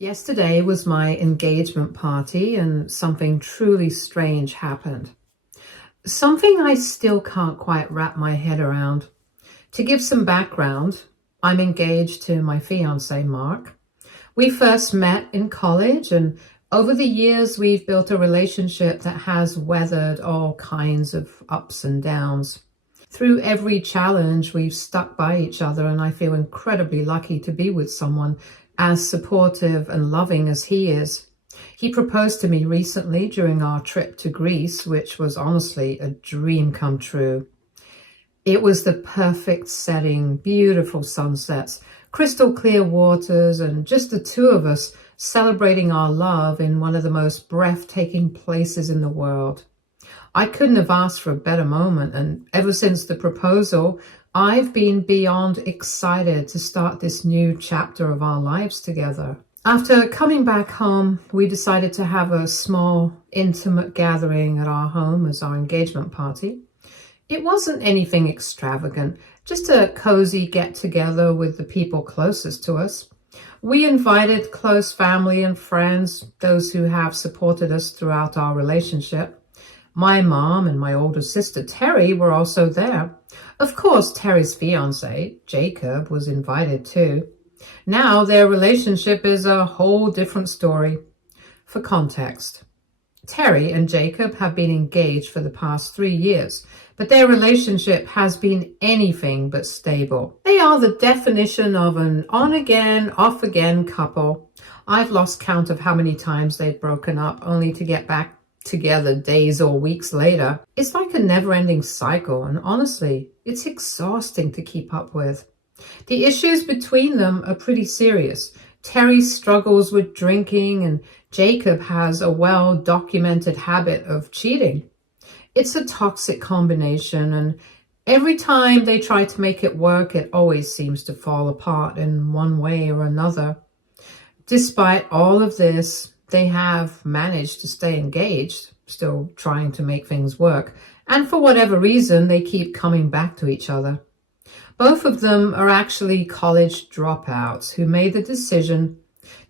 Yesterday was my engagement party and something truly strange happened. Something I still can't quite wrap my head around. To give some background, I'm engaged to my fiance, Mark. We first met in college, and over the years, we've built a relationship that has weathered all kinds of ups and downs. Through every challenge, we've stuck by each other, and I feel incredibly lucky to be with someone as supportive and loving as he is. He proposed to me recently during our trip to Greece, which was honestly a dream come true. It was the perfect setting, beautiful sunsets, crystal clear waters, and just the two of us celebrating our love in one of the most breathtaking places in the world. I couldn't have asked for a better moment, and ever since the proposal, I've been beyond excited to start this new chapter of our lives together. After coming back home, we decided to have a small, intimate gathering at our home as our engagement party. It wasn't anything extravagant, just a cozy get-together with the people closest to us. We invited close family and friends, those who have supported us throughout our relationship. My mom and my older sister, Terry, were also there. Of course, Terry's fiance, Jacob, was invited too. Now their relationship is a whole different story. For context, Terry and Jacob have been engaged for the past 3 years, but their relationship has been anything but stable. They are the definition of an on-again, off-again couple. I've lost count of how many times they've broken up only to get back together days or weeks later. It's like a never-ending cycle, and honestly, it's exhausting to keep up with. The issues between them are pretty serious. Terry struggles with drinking, and Jacob has a well-documented habit of cheating. It's a toxic combination, and every time they try to make it work, it always seems to fall apart in one way or another. Despite all of this, they have managed to stay engaged, still trying to make things work, and for whatever reason, they keep coming back to each other. Both of them are actually college dropouts who made the decision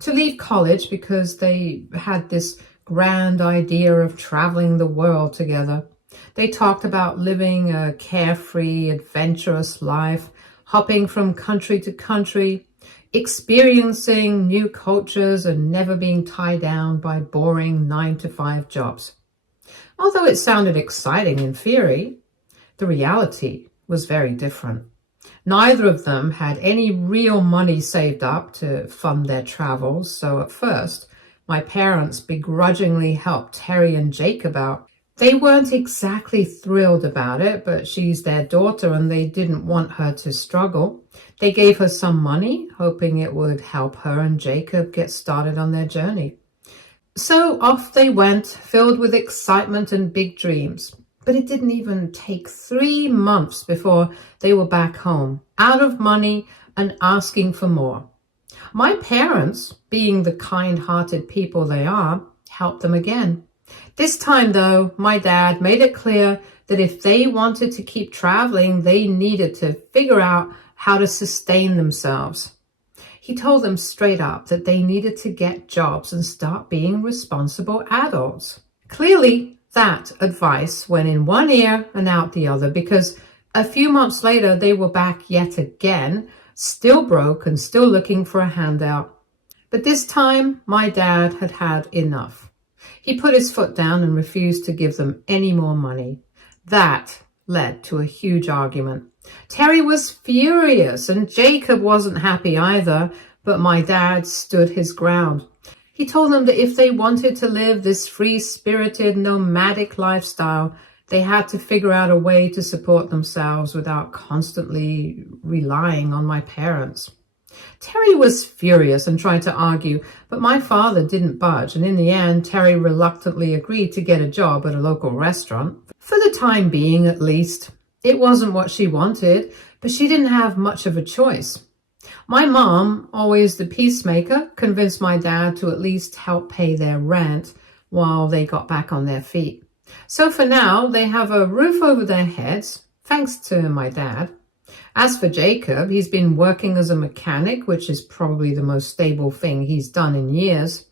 to leave college because they had this grand idea of traveling the world together. They talked about living a carefree, adventurous life, hopping from country to country, experiencing new cultures, and never being tied down by boring 9-to-5 jobs. Although it sounded exciting in theory, the reality was very different. Neither of them had any real money saved up to fund their travels, so at first, my parents begrudgingly helped Terry and Jacob out. They weren't exactly thrilled about it, but she's their daughter and they didn't want her to struggle. They gave her some money, hoping it would help her and Jacob get started on their journey. So off they went, filled with excitement and big dreams. But it didn't even take 3 months before they were back home, out of money and asking for more. My parents, being the kind-hearted people they are, helped them again. This time, though, my dad made it clear that if they wanted to keep traveling, they needed to figure out how to sustain themselves. He told them straight up that they needed to get jobs and start being responsible adults. Clearly, that advice went in one ear and out the other, because a few months later, they were back yet again, still broke and still looking for a handout. But this time, my dad had had enough. He put his foot down and refused to give them any more money. That led to a huge argument. Terry was furious and Jacob wasn't happy either, but my dad stood his ground. He told them that if they wanted to live this free-spirited, nomadic lifestyle, they had to figure out a way to support themselves without constantly relying on my parents. Terry was furious and tried to argue, but my father didn't budge, and in the end, Terry reluctantly agreed to get a job at a local restaurant. For the time being, at least. It wasn't what she wanted, but she didn't have much of a choice. My mom, always the peacemaker, convinced my dad to at least help pay their rent while they got back on their feet. So for now, they have a roof over their heads, thanks to my dad. As for Jacob, he's been working as a mechanic, which is probably the most stable thing he's done in years.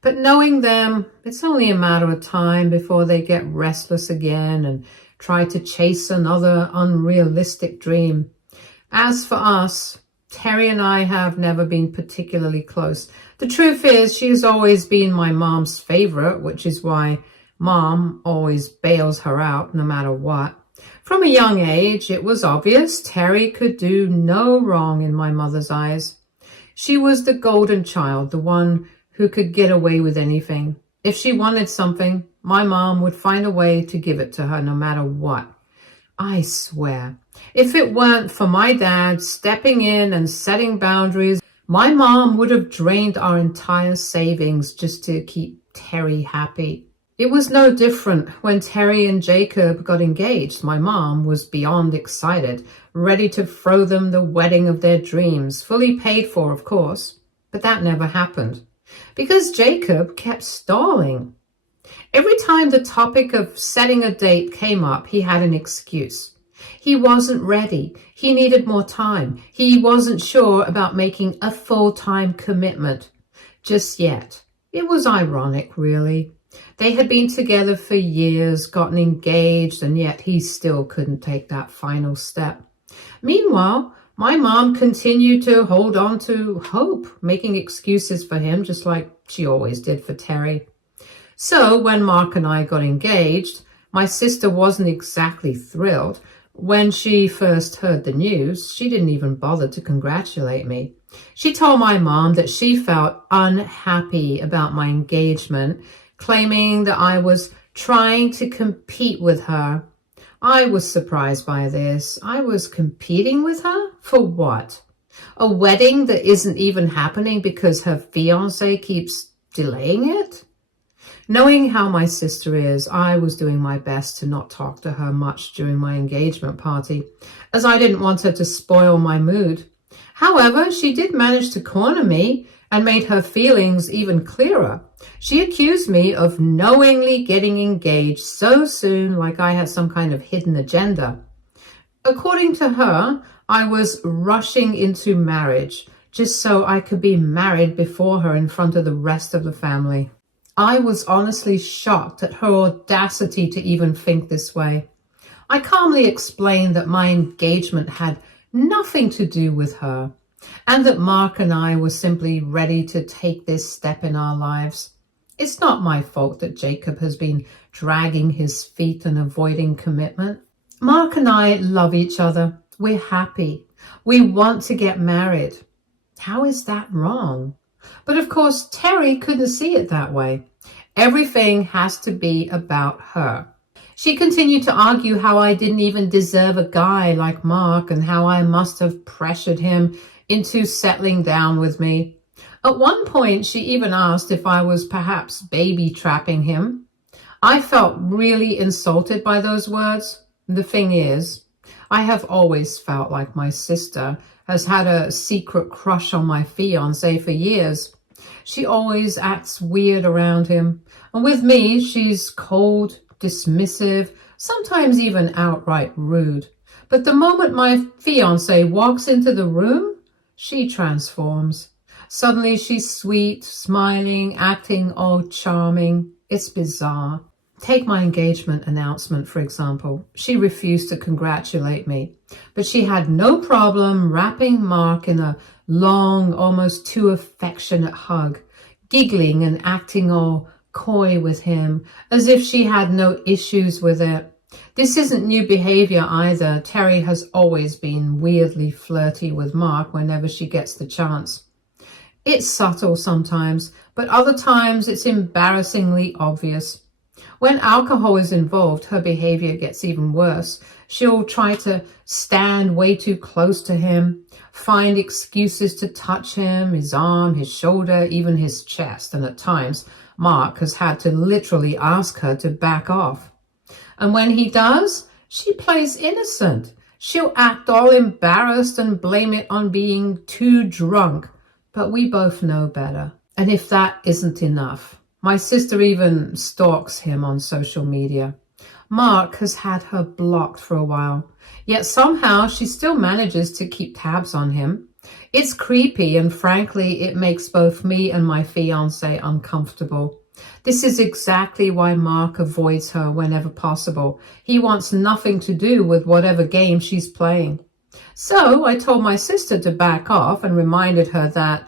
But knowing them, it's only a matter of time before they get restless again and try to chase another unrealistic dream. As for us, Terry and I have never been particularly close. The truth is, she has always been my mom's favorite, which is why Mom always bails her out no matter what. From a young age, it was obvious Terry could do no wrong in my mother's eyes. She was the golden child, the one who could get away with anything. If she wanted something, my mom would find a way to give it to her no matter what. I swear, if it weren't for my dad stepping in and setting boundaries, my mom would have drained our entire savings just to keep Terry happy. It was no different when Terry and Jacob got engaged. My mom was beyond excited, ready to throw them the wedding of their dreams, fully paid for, of course. But that never happened, because Jacob kept stalling. Every time the topic of setting a date came up, he had an excuse. He wasn't ready. He needed more time. He wasn't sure about making a full-time commitment just yet. It was ironic, really. They had been together for years, gotten engaged, and yet he still couldn't take that final step. Meanwhile, my mom continued to hold on to hope, making excuses for him just like she always did for Terry. So when Mark and I got engaged, my sister wasn't exactly thrilled. When she first heard the news, she didn't even bother to congratulate me. She told my mom that she felt unhappy about my engagement, claiming that I was trying to compete with her. I was surprised by this. I was competing with her? For what? A wedding that isn't even happening because her fiancé keeps delaying it? Knowing how my sister is, I was doing my best to not talk to her much during my engagement party, as I didn't want her to spoil my mood. However, she did manage to corner me and made her feelings even clearer. She accused me of knowingly getting engaged so soon, like I had some kind of hidden agenda. According to her, I was rushing into marriage just so I could be married before her in front of the rest of the family. I was honestly shocked at her audacity to even think this way. I calmly explained that my engagement had nothing to do with her, and that Mark and I were simply ready to take this step in our lives. It's not my fault that Jacob has been dragging his feet and avoiding commitment. Mark and I love each other. We're happy. We want to get married. How is that wrong? But of course, Terry couldn't see it that way. Everything has to be about her. She continued to argue how I didn't even deserve a guy like Mark and how I must have pressured him into settling down with me. At one point, she even asked if I was perhaps baby trapping him. I felt really insulted by those words. The thing is, I have always felt like my sister has had a secret crush on my fiancé for years. She always acts weird around him. And with me, she's cold, dismissive, sometimes even outright rude. But the moment my fiancé walks into the room, she transforms. Suddenly she's sweet, smiling, acting all charming. It's bizarre. Take my engagement announcement, for example. She refused to congratulate me, but she had no problem wrapping Mark in a long, almost too affectionate hug, giggling and acting all coy with him, as if she had no issues with it. This isn't new behavior either. Terry has always been weirdly flirty with Mark whenever she gets the chance. It's subtle sometimes, but other times it's embarrassingly obvious. When alcohol is involved, her behavior gets even worse. She'll try to stand way too close to him, find excuses to touch him, his arm, his shoulder, even his chest, and at times Mark has had to literally ask her to back off. And when he does, she plays innocent. She'll act all embarrassed and blame it on being too drunk. But we both know better. And if that isn't enough, my sister even stalks him on social media. Mark has had her blocked for a while, yet somehow she still manages to keep tabs on him. It's creepy, and frankly, it makes both me and my fiancé uncomfortable. This is exactly why Mark avoids her whenever possible. He wants nothing to do with whatever game she's playing. So I told my sister to back off and reminded her that,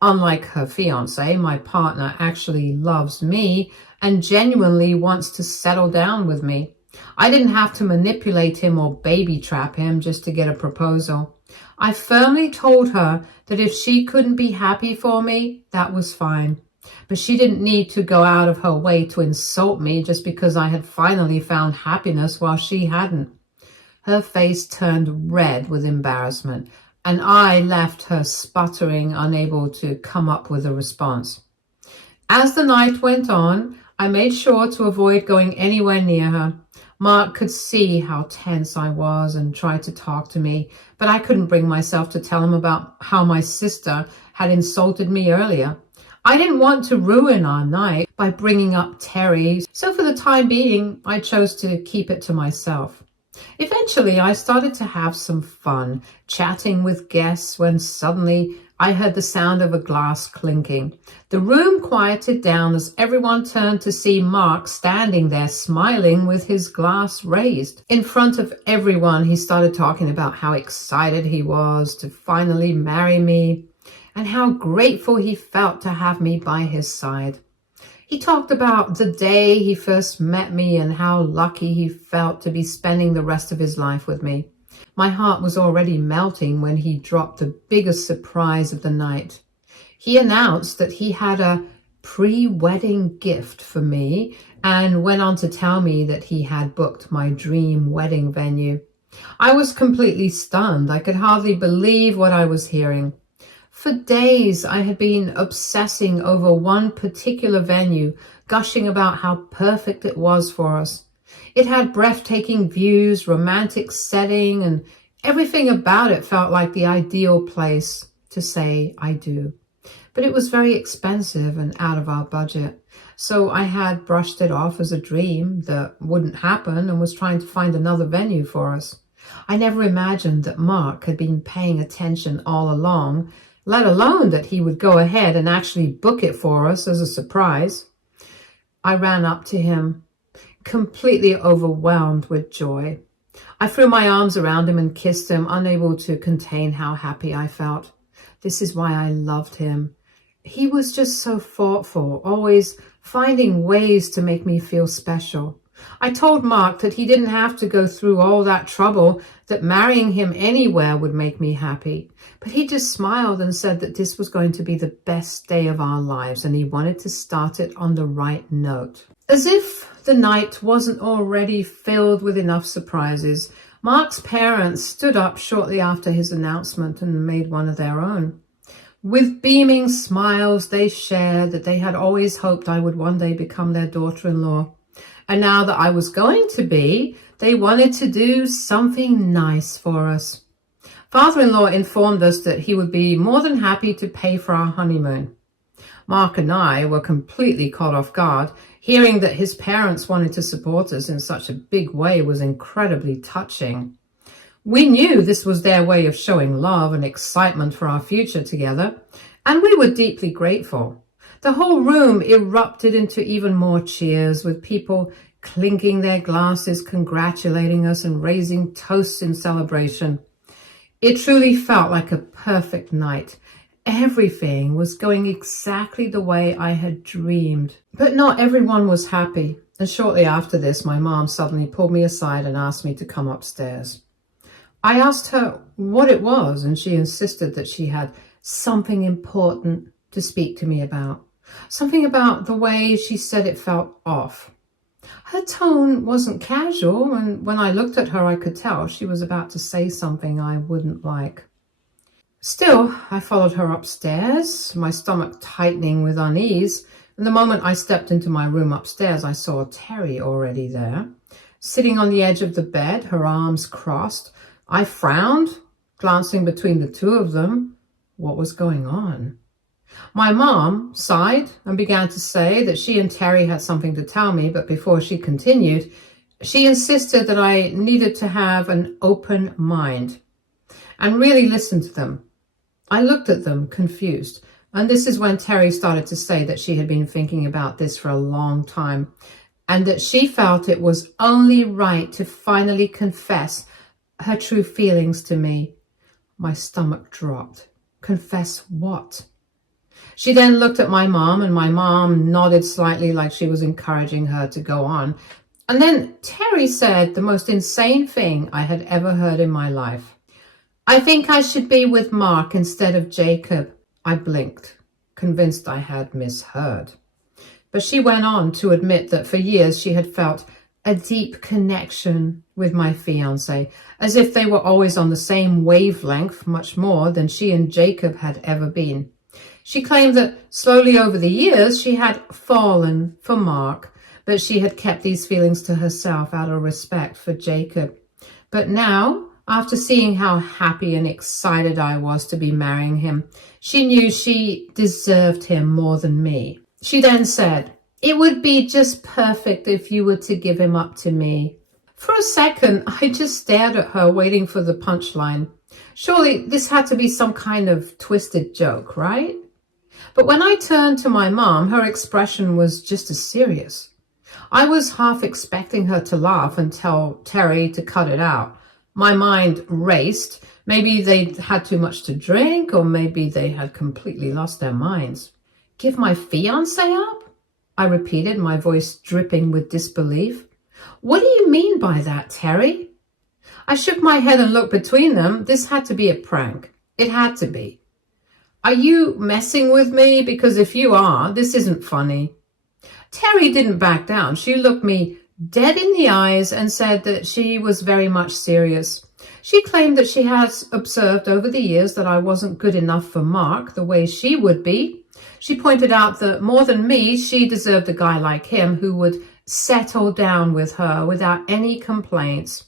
unlike her fiancé, my partner actually loves me and genuinely wants to settle down with me. I didn't have to manipulate him or baby trap him just to get a proposal. I firmly told her that if she couldn't be happy for me, that was fine. But she didn't need to go out of her way to insult me just because I had finally found happiness while she hadn't. Her face turned red with embarrassment, and I left her sputtering, unable to come up with a response. As the night went on, I made sure to avoid going anywhere near her. Mark could see how tense I was and tried to talk to me, but I couldn't bring myself to tell him about how my sister had insulted me earlier. I didn't want to ruin our night by bringing up Terry, so for the time being, I chose to keep it to myself. Eventually, I started to have some fun, chatting with guests when suddenly I heard the sound of a glass clinking. The room quieted down as everyone turned to see Mark standing there smiling with his glass raised. In front of everyone, he started talking about how excited he was to finally marry me and how grateful he felt to have me by his side. He talked about the day he first met me and how lucky he felt to be spending the rest of his life with me. My heart was already melting when he dropped the biggest surprise of the night. He announced that he had a pre-wedding gift for me and went on to tell me that he had booked my dream wedding venue. I was completely stunned. I could hardly believe what I was hearing. For days, I had been obsessing over one particular venue, gushing about how perfect it was for us. It had breathtaking views, romantic setting, and everything about it felt like the ideal place to say I do. But it was very expensive and out of our budget. So I had brushed it off as a dream that wouldn't happen and was trying to find another venue for us. I never imagined that Mark had been paying attention all along, let alone that he would go ahead and actually book it for us as a surprise. I ran up to him, completely overwhelmed with joy. I threw my arms around him and kissed him, unable to contain how happy I felt. This is why I loved him. He was just so thoughtful, always finding ways to make me feel special. I told Mark that he didn't have to go through all that trouble, that marrying him anywhere would make me happy. But he just smiled and said that this was going to be the best day of our lives and he wanted to start it on the right note. As if the night wasn't already filled with enough surprises, Mark's parents stood up shortly after his announcement and made one of their own. With beaming smiles, they shared that they had always hoped I would one day become their daughter-in-law. And now that I was going to be, they wanted to do something nice for us. Father-in-law informed us that he would be more than happy to pay for our honeymoon. Mark and I were completely caught off guard. Hearing that his parents wanted to support us in such a big way was incredibly touching. We knew this was their way of showing love and excitement for our future together, and we were deeply grateful. The whole room erupted into even more cheers, with people clinking their glasses, congratulating us and raising toasts in celebration. It truly felt like a perfect night. Everything was going exactly the way I had dreamed. But not everyone was happy, and shortly after this, my mom suddenly pulled me aside and asked me to come upstairs. I asked her what it was, and she insisted that she had something important to speak to me about. Something about the way she said it felt off. Her tone wasn't casual, and when I looked at her, I could tell she was about to say something I wouldn't like. Still, I followed her upstairs, my stomach tightening with unease, and the moment I stepped into my room upstairs, I saw Terry already there. Sitting on the edge of the bed, her arms crossed, I frowned, glancing between the two of them. What was going on? My mom sighed and began to say that she and Terry had something to tell me, but before she continued, She insisted that I needed to have an open mind and really listen to them. I looked at them, confused. And this is when Terry started to say that she had been thinking about this for a long time and that she felt it was only right to finally confess her true feelings to me. My stomach dropped. Confess what? She then looked at my mom, and my mom nodded slightly like she was encouraging her to go on. And then Terry said the most insane thing I had ever heard in my life. I think I should be with Mark instead of Jacob. I blinked, convinced I had misheard. But she went on to admit that for years she had felt a deep connection with my fiancé, as if they were always on the same wavelength, much more than she and Jacob had ever been. She claimed that slowly over the years she had fallen for Mark, but she had kept these feelings to herself out of respect for Jacob. But now, after seeing how happy and excited I was to be marrying him, she knew she deserved him more than me. She then said, "It would be just perfect if you were to give him up to me." For a second, I just stared at her, waiting for the punchline. Surely this had to be some kind of twisted joke, right? But when I turned to my mom, her expression was just as serious. I was half expecting her to laugh and tell Terry to cut it out. My mind raced. Maybe they'd had too much to drink, or maybe they had completely lost their minds. Give my fiancé up? I repeated, my voice dripping with disbelief. What do you mean by that, Terry? I shook my head and looked between them. This had to be a prank. It had to be. Are you messing with me? Because if you are, this isn't funny. Terry didn't back down. She looked me dead in the eyes and said that she was very much serious. She claimed that she has observed over the years that I wasn't good enough for Mark the way she would be. She pointed out that more than me, she deserved a guy like him who would settle down with her without any complaints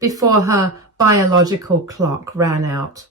before her biological clock ran out.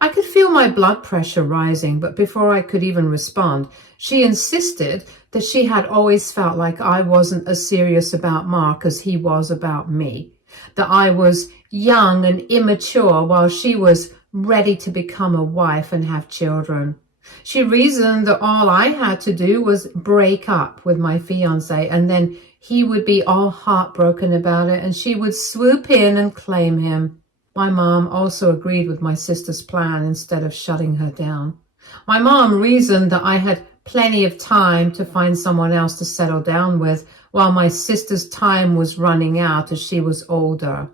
I could feel my blood pressure rising, but before I could even respond, she insisted that she had always felt like I wasn't as serious about Mark as he was about me, that I was young and immature while she was ready to become a wife and have children. She reasoned that all I had to do was break up with my fiancé, and then he would be all heartbroken about it and she would swoop in and claim him. My mom also agreed with my sister's plan instead of shutting her down. My mom reasoned that I had plenty of time to find someone else to settle down with while my sister's time was running out as she was older.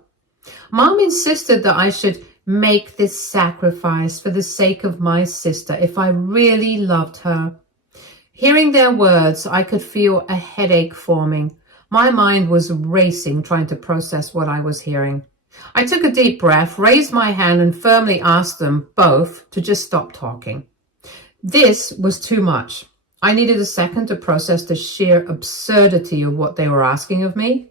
Mom insisted that I should make this sacrifice for the sake of my sister if I really loved her. Hearing their words, I could feel a headache forming. My mind was racing, trying to process what I was hearing. I took a deep breath, raised my hand, and firmly asked them both to just stop talking. This was too much. I needed a second to process the sheer absurdity of what they were asking of me.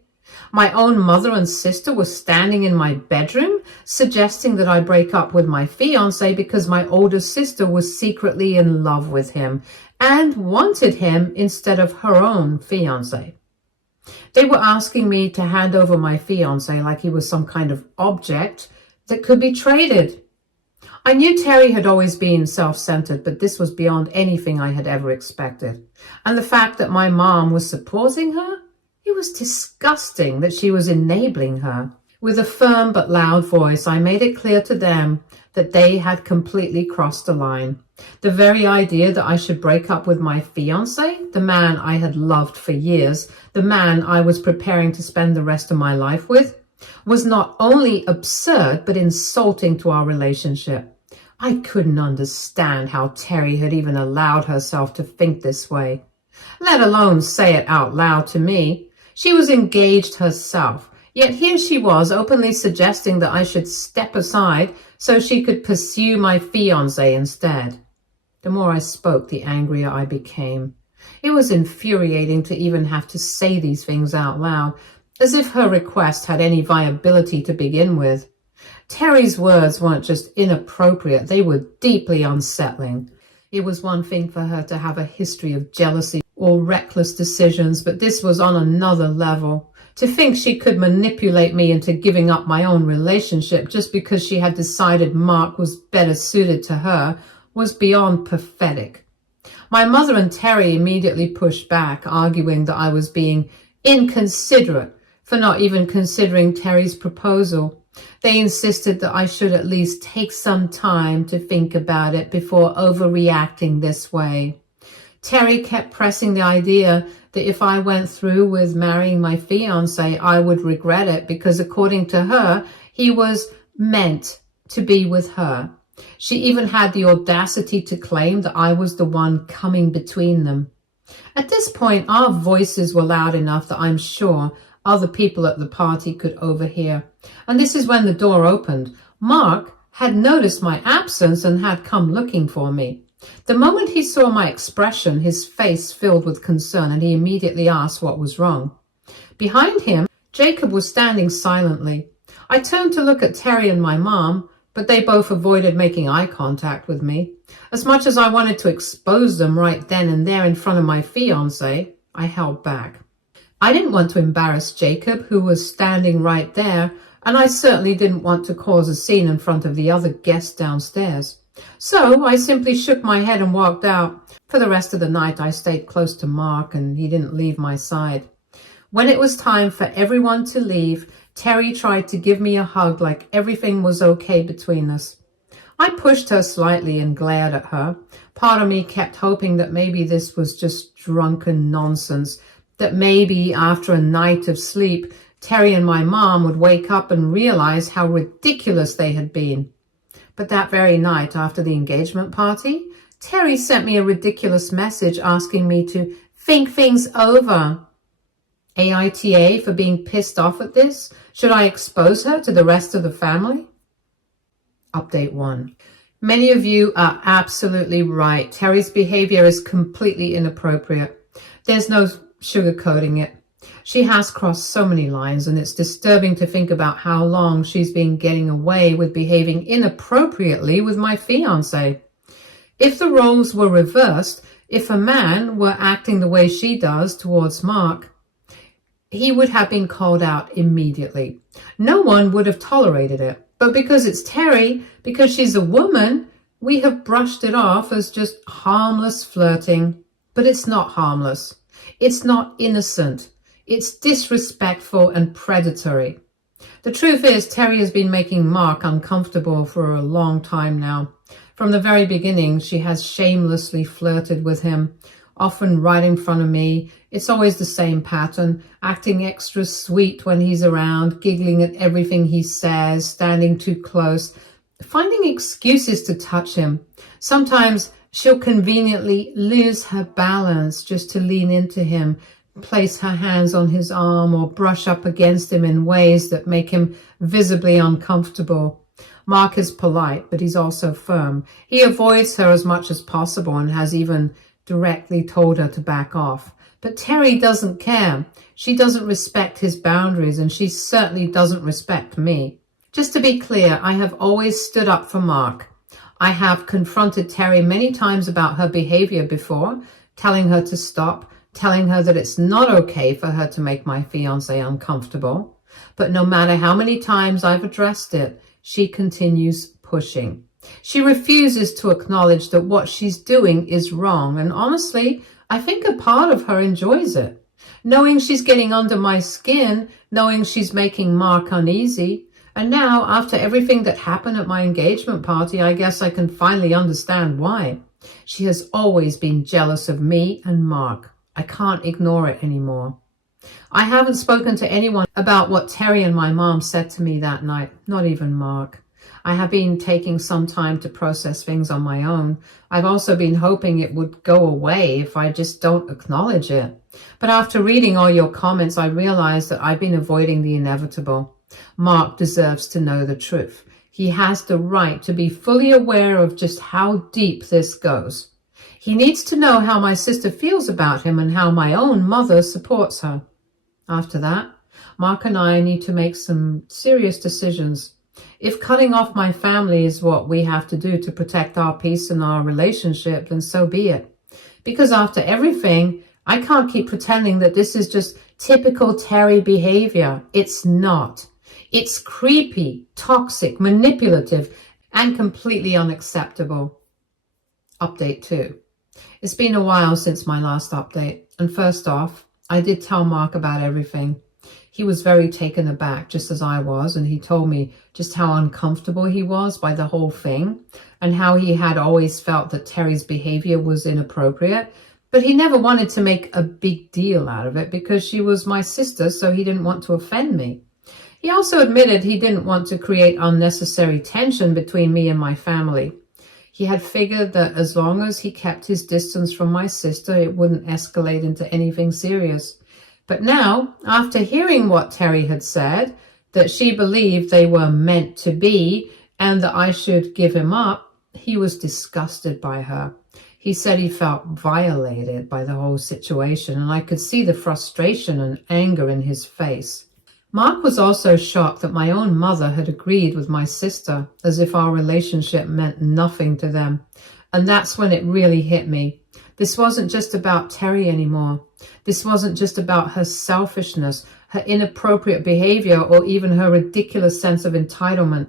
My own mother and sister were standing in my bedroom, suggesting that I break up with my fiancé because my older sister was secretly in love with him and wanted him instead of her own fiancé. They were asking me to hand over my fiancé like he was some kind of object that could be traded. I knew Terry had always been self-centered, but this was beyond anything I had ever expected. And the fact that my mom was supporting her, it was disgusting that she was enabling her. With a firm but loud voice, I made it clear to them that they had completely crossed the line. The very idea that I should break up with my fiancé, the man I had loved for years, the man I was preparing to spend the rest of my life with, was not only absurd but insulting to our relationship. I couldn't understand how Terry had even allowed herself to think this way, let alone say it out loud to me. She was engaged herself, yet here she was openly suggesting that I should step aside so she could pursue my fiancé instead. The more I spoke, the angrier I became. It was infuriating to even have to say these things out loud, as if her request had any viability to begin with. Terry's words weren't just inappropriate, they were deeply unsettling. It was one thing for her to have a history of jealousy or reckless decisions, but this was on another level. To think she could manipulate me into giving up my own relationship just because she had decided Mark was better suited to her was beyond pathetic. My mother and Terry immediately pushed back, arguing that I was being inconsiderate for not even considering Terry's proposal. They insisted that I should at least take some time to think about it before overreacting this way. Terry kept pressing the idea that if I went through with marrying my fiancé, I would regret it because, according to her, he was meant to be with her. She even had the audacity to claim that I was the one coming between them. At this point, our voices were loud enough that I'm sure other people at the party could overhear. And this is when the door opened. Mark had noticed my absence and had come looking for me. The moment he saw my expression, his face filled with concern, and he immediately asked what was wrong. Behind him, Jacob was standing silently. I turned to look at Terry and my mom, but they both avoided making eye contact with me. As much as I wanted to expose them right then and there in front of my fiancé, I held back. I didn't want to embarrass Jacob, who was standing right there, and I certainly didn't want to cause a scene in front of the other guests downstairs. So I simply shook my head and walked out. For the rest of the night, I stayed close to Mark, and he didn't leave my side. When it was time for everyone to leave, Terry tried to give me a hug like everything was okay between us. I pushed her slightly and glared at her. Part of me kept hoping that maybe this was just drunken nonsense, that maybe after a night of sleep, Terry and my mom would wake up and realize how ridiculous they had been. But that very night after the engagement party, Terry sent me a ridiculous message asking me to think things over. AITA for being pissed off at this? Should I expose her to the rest of the family? Update 1. Many of you are absolutely right. Terry's behavior is completely inappropriate. There's no sugarcoating it. She has crossed so many lines, and it's disturbing to think about how long she's been getting away with behaving inappropriately with my fiancé. If the roles were reversed, if a man were acting the way she does towards Mark, he would have been called out immediately. No one would have tolerated it. But because it's Terry, because she's a woman, we have brushed it off as just harmless flirting. But it's not harmless. It's not innocent. It's disrespectful and predatory. The truth is, Terry has been making Mark uncomfortable for a long time now. From the very beginning, she has shamelessly flirted with him, often right in front of me. It's always the same pattern, acting extra sweet when he's around, giggling at everything he says, standing too close, finding excuses to touch him. Sometimes she'll conveniently lose her balance just to lean into him, place her hands on his arm or brush up against him in ways that make him visibly uncomfortable. Mark is polite, but he's also firm. He avoids her as much as possible and has even directly told her to back off. But Terry doesn't care. She doesn't respect his boundaries, and she certainly doesn't respect me. Just to be clear, I have always stood up for Mark. I have confronted Terry many times about her behavior before, telling her to stop, telling her that it's not okay for her to make my fiancé uncomfortable. But no matter how many times I've addressed it, she continues pushing. She refuses to acknowledge that what she's doing is wrong, and honestly, I think a part of her enjoys it. Knowing she's getting under my skin, knowing she's making Mark uneasy. And now, after everything that happened at my engagement party, I guess I can finally understand why. She has always been jealous of me and Mark. I can't ignore it anymore. I haven't spoken to anyone about what Terry and my mom said to me that night, not even Mark. I have been taking some time to process things on my own. I've also been hoping it would go away if I just don't acknowledge it. But after reading all your comments, I realized that I've been avoiding the inevitable. Mark deserves to know the truth. He has the right to be fully aware of just how deep this goes. He needs to know how my sister feels about him and how my own mother supports her. After that, Mark and I need to make some serious decisions. If cutting off my family is what we have to do to protect our peace and our relationship, then so be it. Because after everything, I can't keep pretending that this is just typical Terry behavior. It's not. It's creepy, toxic, manipulative, and completely unacceptable. Update 2. It's been a while since my last update, and first off, I did tell Mark about everything. He was very taken aback, just as I was, and he told me just how uncomfortable he was by the whole thing, and how he had always felt that Terry's behavior was inappropriate, but he never wanted to make a big deal out of it because she was my sister, so he didn't want to offend me. He also admitted he didn't want to create unnecessary tension between me and my family. He had figured that as long as he kept his distance from my sister, it wouldn't escalate into anything serious. But now, after hearing what Terry had said, that she believed they were meant to be and that I should give him up, he was disgusted by her. He said he felt violated by the whole situation, and I could see the frustration and anger in his face. Mark was also shocked that my own mother had agreed with my sister, as if our relationship meant nothing to them. And that's when it really hit me. This wasn't just about Terry anymore. This wasn't just about her selfishness, her inappropriate behavior, or even her ridiculous sense of entitlement.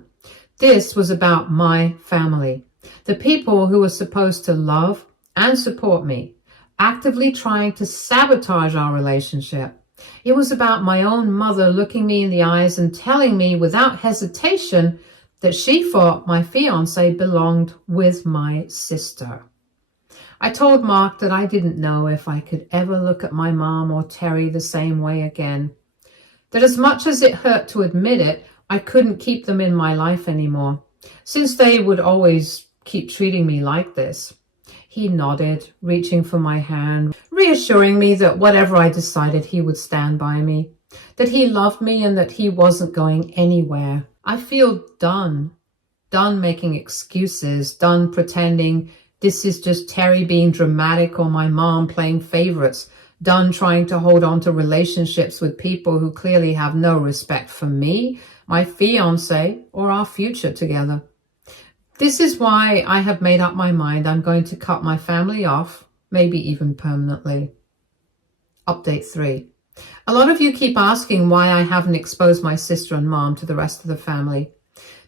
This was about my family, the people who were supposed to love and support me, actively trying to sabotage our relationship. It was about my own mother looking me in the eyes and telling me without hesitation that she thought my fiancé belonged with my sister. I told Mark that I didn't know if I could ever look at my mom or Terry the same way again. That as much as it hurt to admit it, I couldn't keep them in my life anymore, since they would always keep treating me like this. He nodded, reaching for my hand, reassuring me that whatever I decided, he would stand by me, that he loved me and that he wasn't going anywhere. I feel done making excuses, done pretending this is just Terry being dramatic or my mom playing favorites, done trying to hold on to relationships with people who clearly have no respect for me, my fiancé, or our future together. This is why I have made up my mind I'm going to cut my family off, maybe even permanently. Update 3. A lot of you keep asking why I haven't exposed my sister and mom to the rest of the family.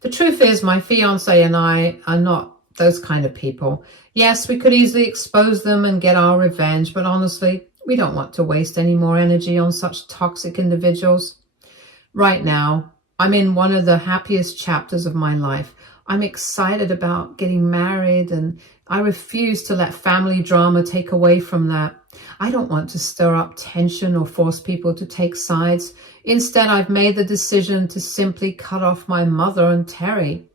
The truth is, my fiancé and I are not those kind of people. Yes, we could easily expose them and get our revenge, but honestly, we don't want to waste any more energy on such toxic individuals. Right now, I'm in one of the happiest chapters of my life. I'm excited about getting married, and I refuse to let family drama take away from that. I don't want to stir up tension or force people to take sides. Instead, I've made the decision to simply cut off my mother and Terry.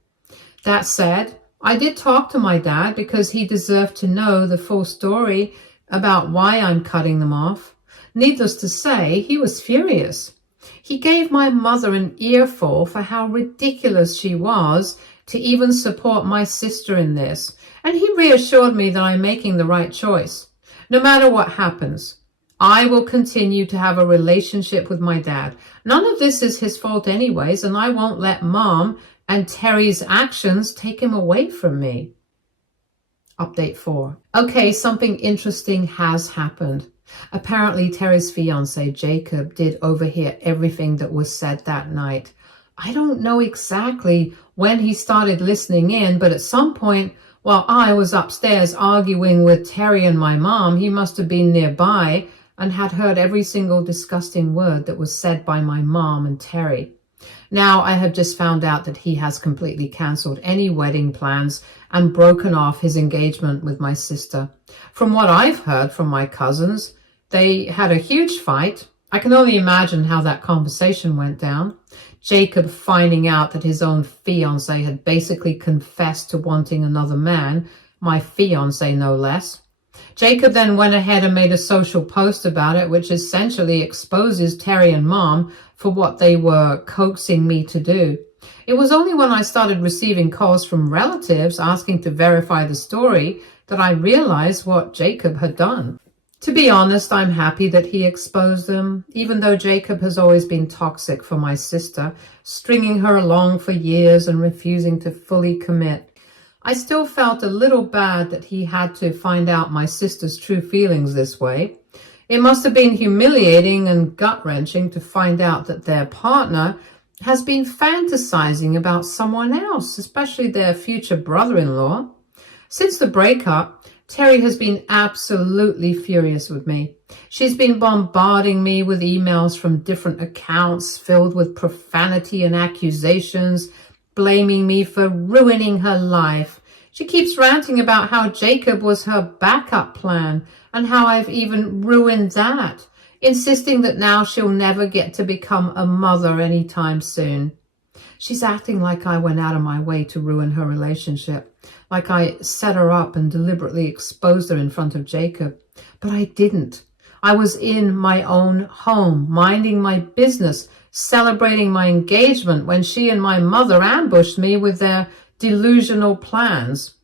That said, I did talk to my dad because he deserved to know the full story about why I'm cutting them off. Needless to say, he was furious. He gave my mother an earful for how ridiculous she was to even support my sister in this, and he reassured me that I'm making the right choice. No matter what happens, I will continue to have a relationship with my dad. None of this is his fault anyways, and I won't let Mom and Terry's actions take him away from me. Update 4. Okay, something interesting has happened. Apparently, Terry's fiancé, Jacob, did overhear everything that was said that night. I don't know exactly when he started listening in, but at some point while I was upstairs arguing with Terry and my mom, he must have been nearby and had heard every single disgusting word that was said by my mom and Terry. Now I have just found out that he has completely cancelled any wedding plans and broken off his engagement with my sister. From what I've heard from my cousins, they had a huge fight. I can only imagine how that conversation went down. Jacob finding out that his own fiancé had basically confessed to wanting another man, my fiancé no less. Jacob then went ahead and made a social post about it, which essentially exposes Terry and Mom for what they were coaxing me to do. It was only when I started receiving calls from relatives asking to verify the story that I realized what Jacob had done. To be honest, I'm happy that he exposed them, even though Jacob has always been toxic for my sister, stringing her along for years and refusing to fully commit. I still felt a little bad that he had to find out my sister's true feelings this way. It must have been humiliating and gut-wrenching to find out that their partner has been fantasizing about someone else, especially their future brother-in-law. Since the breakup, Terry has been absolutely furious with me. She's been bombarding me with emails from different accounts filled with profanity and accusations, blaming me for ruining her life. She keeps ranting about how Jacob was her backup plan and how I've even ruined that, insisting that now she'll never get to become a mother anytime soon. She's acting like I went out of my way to ruin her relationship, like I set her up and deliberately exposed her in front of Jacob. But I didn't. I was in my own home, minding my business, celebrating my engagement when she and my mother ambushed me with their delusional plans.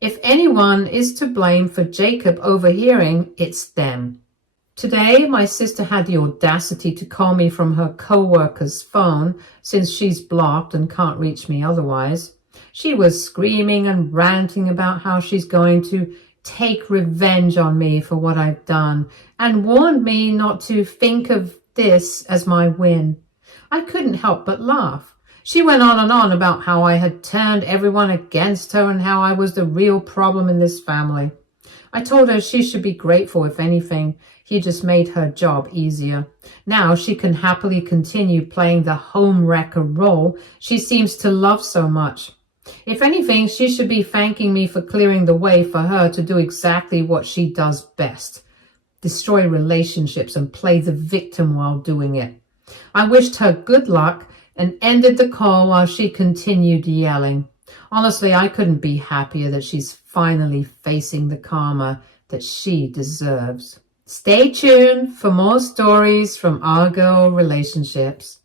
If anyone is to blame for Jacob overhearing, it's them. Today, my sister had the audacity to call me from her co-worker's phone, since she's blocked and can't reach me otherwise. She was screaming and ranting about how she's going to take revenge on me for what I've done, and warned me not to think of this as my win. I couldn't help but laugh. She went on and on about how I had turned everyone against her and how I was the real problem in this family. I told her she should be grateful, if anything. He just made her job easier. Now she can happily continue playing the homewrecker role she seems to love so much. If anything, she should be thanking me for clearing the way for her to do exactly what she does best: destroy relationships and play the victim while doing it. I wished her good luck and ended the call while she continued yelling. Honestly, I couldn't be happier that she's finally facing the karma that she deserves. Stay tuned for more stories from our girl relationships.